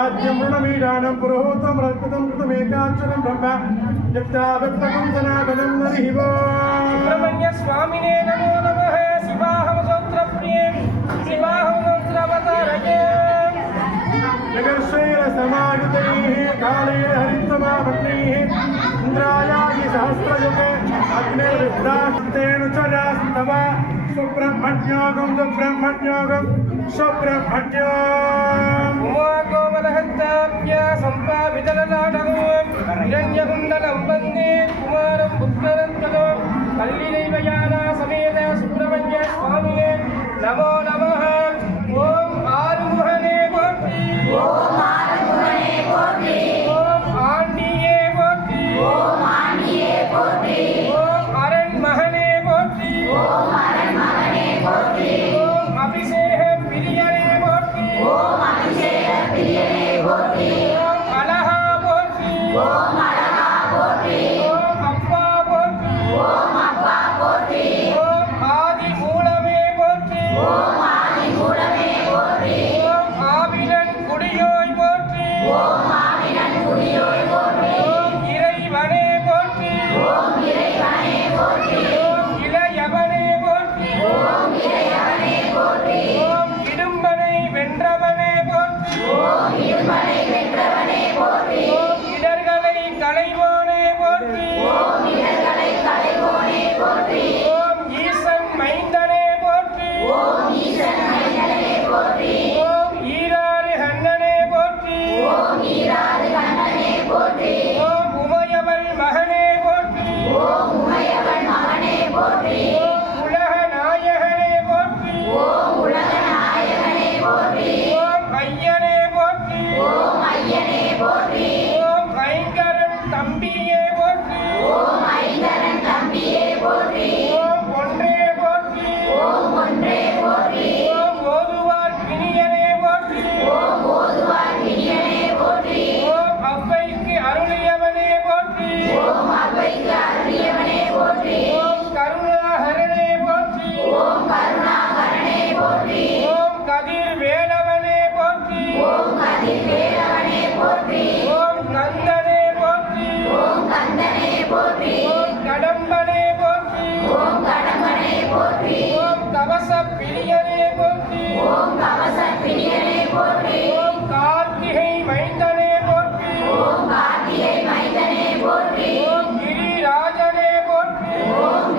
आद्यमृणमीडानं पुरोहोतं रत्तं कृतमेकाक्षरं ब्रह्म यत्तावत्तकं सनातनं नरिहिवो सुब्रह्मण्य स्वामिने नमो नमः शिवाहमसोत्रप्रिये शिवाहमसोत्रवतारये नगरशैलसमायुतैः कालेन हरितमाभग्नैः इन्द्रायागि सहस्रयुगे अग्निर्विभ्रास्तेन च रास्तव सुब्रह्मण्योगं सुब्रह्मण्योगं सुब्रह्मण्यों उमागोमलहत्ताभ्य सम्पावितललाटगं हिरण्यकुण्डलं वन्दे कुमारं पुत्ररत्नगं कल्लिदैवयाना समेत सुब्रह्मण्य स्वामिने नमो नमः ओम आरुमुहने पोट्टि ओम आरुमुहने पोट्टि ओम आण्डिये पोट्टि ओम आण्डिये पोट्टि ओम अरण्महने पोट्टि ओम अरण्महने पोट्टि ओम अभिषेक प्रियने पोट्टि ओम अभिषेक प्रियने पोट्टि ओम अलहा पोट्टि ओम अलहा पोट्टि ओम अप्पा पोट्टि ओम अप्पा पोट्टि ओम आदि मूलमे पोट्टि ओम आदि मूलमे पोट्टि ओम आविलन कुडियोय पोट्टि ओम आविलन कुडियोय पोट्टि ओम इறைவனே पोट्टि ओम इறைவனே पोट्टि ओम इளையவனே पोट्टि ओम इளையவனே पोट्टि ओम इडुம்பனை வென்றவனே पोट्टि ओम इडुம்பனை வென்றவனே पोट्टि ओम இடர்களை களைவோனே पोट्टि ओम இடர்களை களைவோனே पोट्टि ओम ஈசன் மைந்தனே पोट्टि ओम ஈசன் மைந்தனே पोट्टि ओम ஈராறு கண்ணனே पोट्टि ओम ஈராறு கண்ணனே पोट्टि ओम உமையவள் மகனே पोट्टि ओम உமையவள் மகனே पोट्टि ओम உலக நாயகனே पोट्टि ओम உலக நாயகனே पोट्टि ओम ஐயனே पोट्टि ओम ஐயனே पोट्टि ओम ஐங்கரன் தம்பியே पोट्टि ओम ஐங்கரன் தம்பியே पोट्टि ओम ஒன்றே पोट्टि ओम ஒன்றே पोट्टि ओम ஓதுவார் பிணியனே पोट्टि ओम ஓதுவார் பிணியனே पोट्टि ओम அவ்வைக்கு அருளியவனே पोट्टि ओम அவ்வைக்கு அருளியவனே पोट्टि ओम கருணாகரனே पोट्टि ओम கருணாகரனே पोट्टि ओम கதிர் வேலவனே पोट्टि ओम கதிர் வேலவனே पोट्टि ओम கந்தனே पोट्टि ओम கந்தனே पोट्टि ओम கடம்பனே पोट्टि ओम கடம்பனே पोट्टि ओम கவச பிரியனே पोट्टि ओम கவச பிரியனே पोट्टि ओम கார்த்திகை மைந்தனே पोट्टि ओम கார்த்திகை மைந்தனே पोट्टि ओम गिरिराजने पोट्टि ओम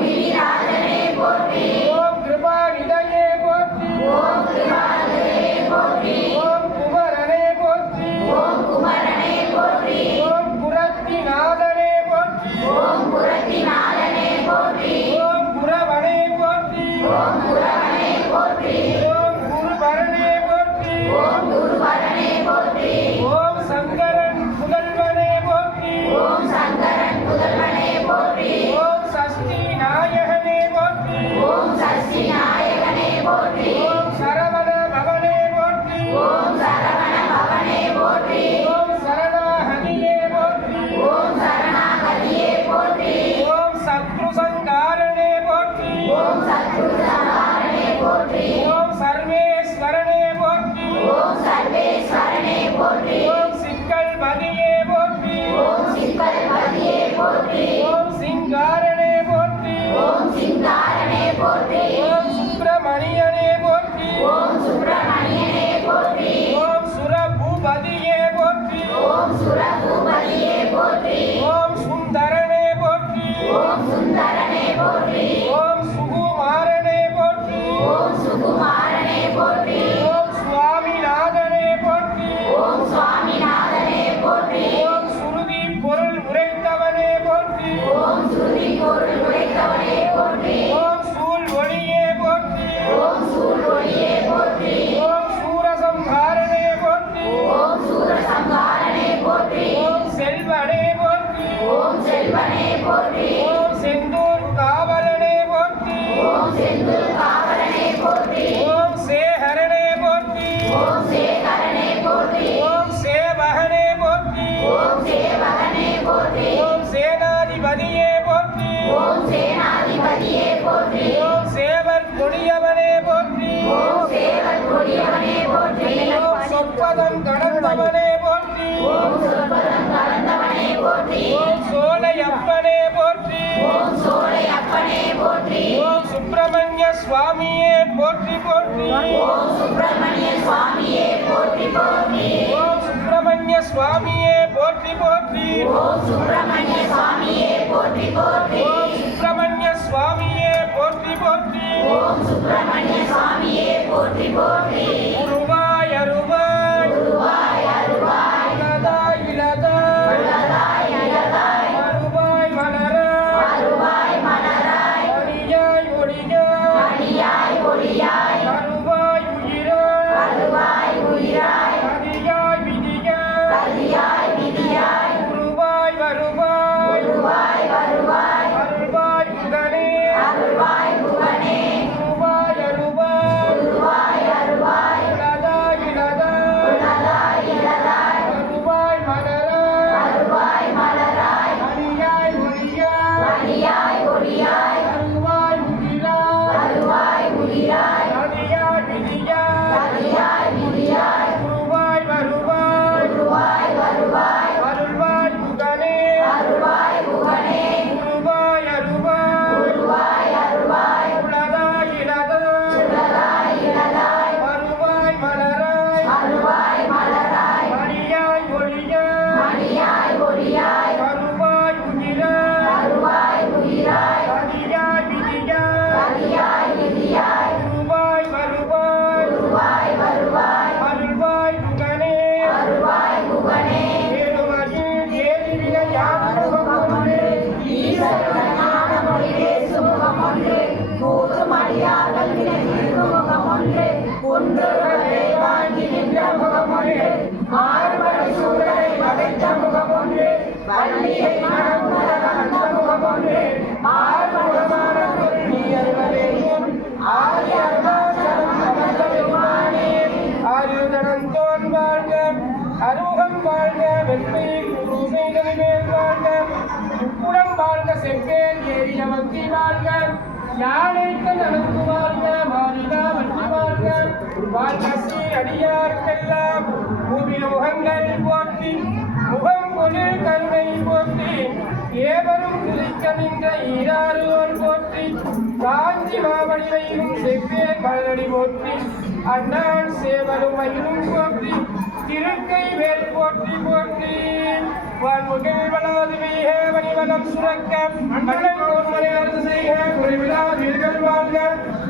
ஓம் செல்வனே போற்றி ஓம் செந்தூர் காவலனே போற்றி ஓம் செந்தூர் காவலனே போற்றி ஓம் சேஹரனே போற்றி ஓம் சேகரனே போற்றி ஓம் சேவகனே போற்றி ஓம் சேவகனே போற்றி ஓம் சேனாதிபதியே போற்றி ஓம் சேனாதிபதியே போற்றி ஓம் சேவர் கொடியவனே போற்றி ஓம் சேவல் கொடியவனே போற்றி ஓம் சொற்பதம் கடந்தவனே போற்றி ஓம் சொற்பதம் கலந்தவனே போற்றி ஓம் சோலை அப்பனே போற்றி ஓம் சோலை அப்பனே போற்றி ஓம் சுப்பிரமணிய சுவாமியே போற்றி போற்றி ஓம் சுப்பிரமணிய சுவாமியே போற்றி போற்றி ஓம் சுப்பிரமணிய சுவாமியே போற்றி போற்றி ஓம் சுப்பிரமணிய சுவாமியே போற்றி போற்றி ஓம் சுப்பிரமணிய சுவாமியே போற்றி போற்றி ஓம் சுப்பிரமணிய சுவாமியே போற்றி போற்றி உருவாய் அருவாய் குருவாய் அருவாய் இலதாய் இலதாய் உள்ளதாய் இலதாய் அருவாய் மலராய் அருவாய் மலராய் ஒளியாய் ஒளியாய் அடியாய் ஒளியாய் அருவாய் உயிராய் அருவாய் உயிராய் அதியாய் விதியாய் அதியாய் விதியாய் உருவாய் வருவாய் உருவாய் வருவாய் அருள்வாய் புகனே அருள்வாய் புவனே உருவாய் அருவாய் உருவாய் அருவாய் இலதாய் இலதாய் உள்ளதாய் இலதாய் அருவாய் மலராய் அருவாய் மலராய் அடியாய் ஒளியாய் அடியாய் ஒளியாய் அருவாய் உயிராய் அருவாய் உயிராய் அதியாய் விதியாய் அதியாய் விதியாய் உருவாய் வருவாய் உருவாய் வருவாய் அருள்வாய் புகனே அருவாய் புவனே உருவாய் அருவாய் உருவாய் அருவாய் உலதாய் இலதாய் உள்ளதாய் இலதாய் அருவாய் மலராய் அருவாய் மலராய் அடியாய் ஒளியாய் அடியாய் ஒளியாய் அருவாய் உயிராய் அருவாய் உயிராய் அதியாய் விதியாய் அதியாய் விதியாய் உருவாய் வருவாய் உருவாய் வருவாய் அருள்வாய் புகனே அருவாய் புவனே ஏழுமதில் ஏறிவிட யாருமுகம் ஒன்று ஈஸ்வரன் ஞான மொழி பேசும் முகம் ஒன்று கூறும் அடியார்கள் வினை தீர்க்கும் முகம் ஒன்று குன்றுகளை வாங்கி நின்ற முகம் ஒன்று ஆறுபடை சூழலை வதைத்த முகம் ஒன்று வள்ளியை மனம் வந்த முகம் ஒன்று ஆறுமுகமான பொருள் அறிவதேயும் ஆதி அருணாச்சலம் அமர்ந்த பெருமானே ஆயுதனம் தோன் வாழ்க அருமுகம் வாழ்க வெற்றி குரு செய்தது மேல் வாழ்க உப்புடம் வாழ்க செவ்வேல் ஏறிய வந்தி வாழ்க யாழைக்க நலந்து வாழ்க மாறிலா வண்டி வாழ்க வாழ்க சீர் அடியார்க்கெல்லாம் பூவிய முகங்கள் போற்றி முகம் கொடு கருணை போற்றி ஏவரும் துதிக்க நின்ற ஈராறுவோன் போற்றி காஞ்சி மாவடிவையும் செவ்வே கழடி போற்றி அண்ணான் சேவலும் மயிலும் போற்றி திருக்கை வேல் போற்றி போற்றி வான்முகில் வளாது வீக வணிவனம் சுரக்க மன்னன் கோன்மலை அரசு செய்க குறைவிழா வீர்கள் வாழ்க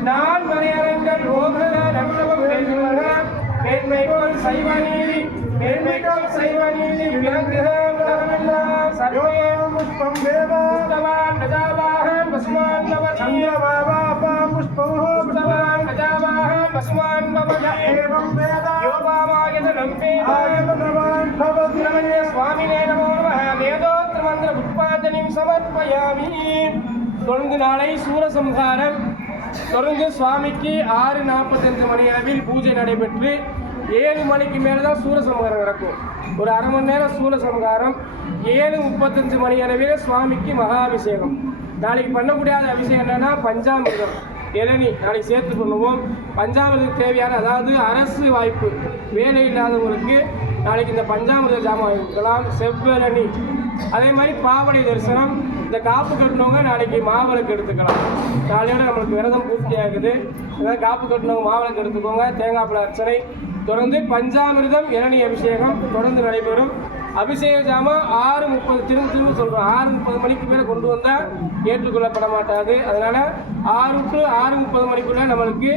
நான் மலையரங்கள் ஓகல நம்பகம் பெறுக மேன்மைகோள் சைவ நீதி மேன்மைகோள் சைவ நீதி விளங்குக உலகமெல்லாம் சர்வே पुष्पं देव புஷ்பவான் கஜாவாகன் பசுமான் பவதி चन्द्रमावापा पुष्पं புஷ்பவான் கஜாவாகன் பசுமான் பவதி एवं वेद யோகாமாயத நம்பே आयतनवान् भवति சுப்பிரமணிய சுவாமினே நமோ நமः வேதோக்த மந்திர புஷ்பாஞ்சலிம் சமர்ப்பயாமி. தொடர்ந்து நாளை சூரசம்ஹாரம். தொடர்ந்து சுவாமிக்கு 6:45 மணி அளவில் பூஜை நடைபெற்று 7 மணிக்கு மேலே தான் சூரசம்ஹாரம் நடக்கும். ஒரு அரை மணி நேரம் சூரசம்ஹாரம். 7:35 மணி அளவில் சுவாமிக்கு மகாபிஷேகம். நாளைக்கு பண்ணக்கூடிய அபிஷேகம் என்னன்னா பஞ்சாமிர்தம் இளநீ நாளைக்கு சேர்த்து பண்ணுவோம். பஞ்சாமிர்தத்துக்கு தேவையான அதாவது அரசு வாய்ப்பு வேலை இல்லாதவங்களுக்கு நாளைக்கு இந்த பஞ்சாமிர்த ஜாமான் இருக்கலாம். செவ்விளநீ அதே மாதிரி பாவடை தரிசனம். இந்த காப்பு கட்டினவங்க நாளைக்கு மாவிளக்கு எடுத்துக்கலாம். நாளையோட நம்மளுக்கு விரதம் பூர்த்தி ஆகுது. அதாவது காப்பு கட்டினவங்க மாவிளக்கு எடுத்துக்கோங்க. தேங்காய் பழ அர்ச்சனை. தொடர்ந்து பஞ்சாமிர்தம் இளநீ அபிஷேகம் தொடர்ந்து நடைபெறும். அபிஷேக ஜாமான் 6:30 திரும்ப சொல்கிறோம். 6:30 மணிக்கு மேலே கொண்டு வந்தால் ஏற்றுக்கொள்ளப்பட மாட்டாது. அதனால் 6 to 6:30 மணிக்குள்ளே நம்மளுக்கு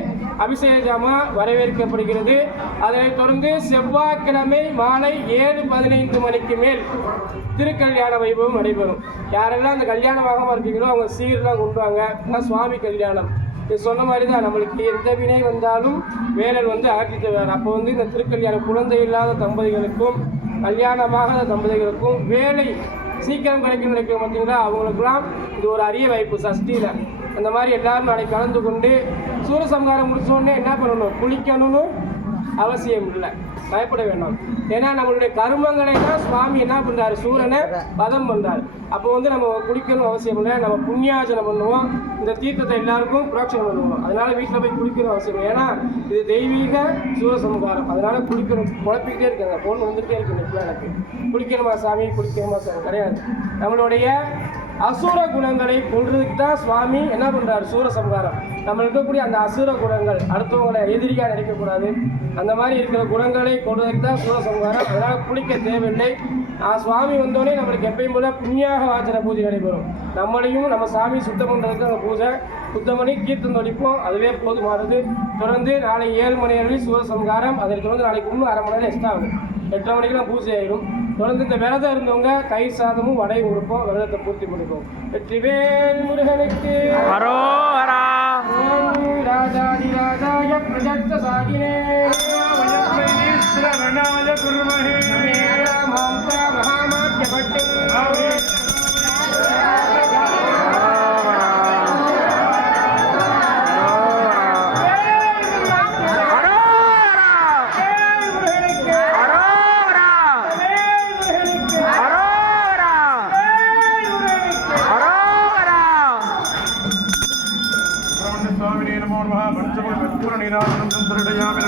அபிஷேக ஜாமான் வரவேற்கப்படுகிறது. அதனைத் தொடர்ந்து செவ்வாய்க்கிழமை மாலை 7:15 மணிக்கு மேல் திருக்கல்யாண வைபவம் நடைபெறும். யாரெல்லாம் அந்த கல்யாணமாக இருக்கீங்களோ அவங்க சீரெலாம் கொண்டு வாங்க. ஆனால் சுவாமி கல்யாணம் இது சொன்ன மாதிரி தான். நம்மளுக்கு எந்த வினை வந்தாலும் வேலன் அகற்றி தருவார். அப்போ இந்த திருக்கல்யாணம் குழந்தை இல்லாத தம்பதிகளுக்கும் கல்யாணமாகாத தம்பதிகளுக்கும் வேலை சீக்கிரம் கிடைக்கும் நினைக்கிற பார்த்தீங்களா, அவங்களுக்குலாம் இது ஒரு அரிய வாய்ப்பு சஷ்டியில். அந்த மாதிரி எல்லாரும் நாளைக்கு கலந்து கொண்டு சூரசம்ஹாரம் முடிச்சோடனே என்ன பண்ணணும், குளிக்கணும்னு அவசியம் இல்லை, பயப்பட வேண்டாம். ஏன்னா நம்மளுடைய கர்மங்களை தான் சுவாமி என்ன பண்ணுறாரு, சூரனை வதம் பண்ணுறாரு. அப்போ வந்து நம்ம குளிக்கணும் அவசியம் இல்லை, நம்ம புண்ணியாஜனம் பண்ணுவோம், இந்த தீர்த்தத்தை எல்லாருக்கும் புரோட்சனம் பண்ணுவோம். அதனால வீட்டில் போய் குளிக்கணும் அவசியம் இல்லை. ஏன்னா இது தெய்வீக சூரசம்ஹாரம், அதனால குளிக்கணும். குழப்பிக்கிட்டே இருக்காங்க, ஃபோன் வந்துகிட்டே இருக்கு நெட்டில், எனக்கு குளிக்கணுமா சாமி குளிக்கணுமா சாமி கிடையாது. நம்மளுடைய அசுர குணங்களை கொள்றதுக்கு தான் சுவாமி என்ன பண்ணுறாரு, சூரசம்ஹாரம். நம்ம இருக்கக்கூடிய அந்த அசுர குணங்கள், அடுத்தவங்களை எதிரியாக நினைக்கக்கூடாது, அந்த மாதிரி இருக்கிற குணங்களை கொள்றதுக்கு தான் சூரசம்ஹாரம். அதனால் குளிக்க தேவையில்லை. சுவாமி வந்தோடனே நம்மளுக்கு எப்பயும் போல புண்ணியாக வாசன பூஜை நடைபெறும். நம்மளையும் நம்ம சாமி சுத்தம் பண்ணுறதுக்கு அந்த பூஜை சுத்தம் பண்ணி கீர்த்தம் தொடிப்போம், அதுவே போதுமானது. தொடர்ந்து நாளை 7 மணி வரையும் சூரசம்ஹாரம். அதற்கு வந்து நாளைக்கு இன்னும் அரை மணி நேரம் எக்ஸ்ட்ரா ஆகும், 8:30 மணிக்கெல்லாம் பூஜை ஆயிடும். தொடர்ந்து இந்த விரதம் இருந்தவங்க தயிர் சாதமும் வடையும் கொடுப்போம், விரதத்தை பூர்த்தி பண்ணிப்போம். வெற்றிவேல் முருகனுக்கு அரோகரா. ராஜாதி ராஜாய பிரஜக்த சாகினே ஈஸ்வரனாய குருமஹே மாம்சா மகாமாத்யபட்டு சுவாமினே நமோ நமः. பஞ்சமுக கற்பூர நீராஜனம் சந்திரடயாமி